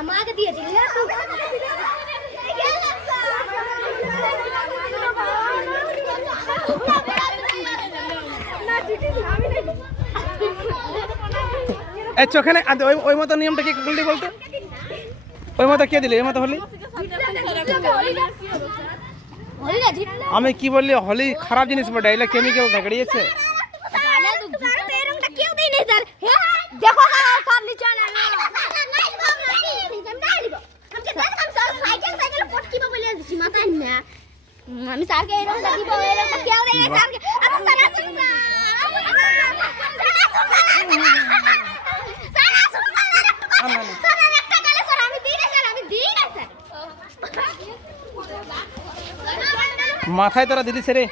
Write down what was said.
আমাকে দিয়েছিল চোখে ওই মতো নিয়মটা কি বললি বলতো? ওই মতো কে দিলে? ওই মতো হলি আমি কি বললি? হলি খারাপ জিনিস বটে, এগুলো কেমিক্যাল দাঁড়িয়েছে। আমি স্যারকে এরকম দিব, এরকম কেউ দেয় না স্যারকে। মাথায় তোরা দিলি রে।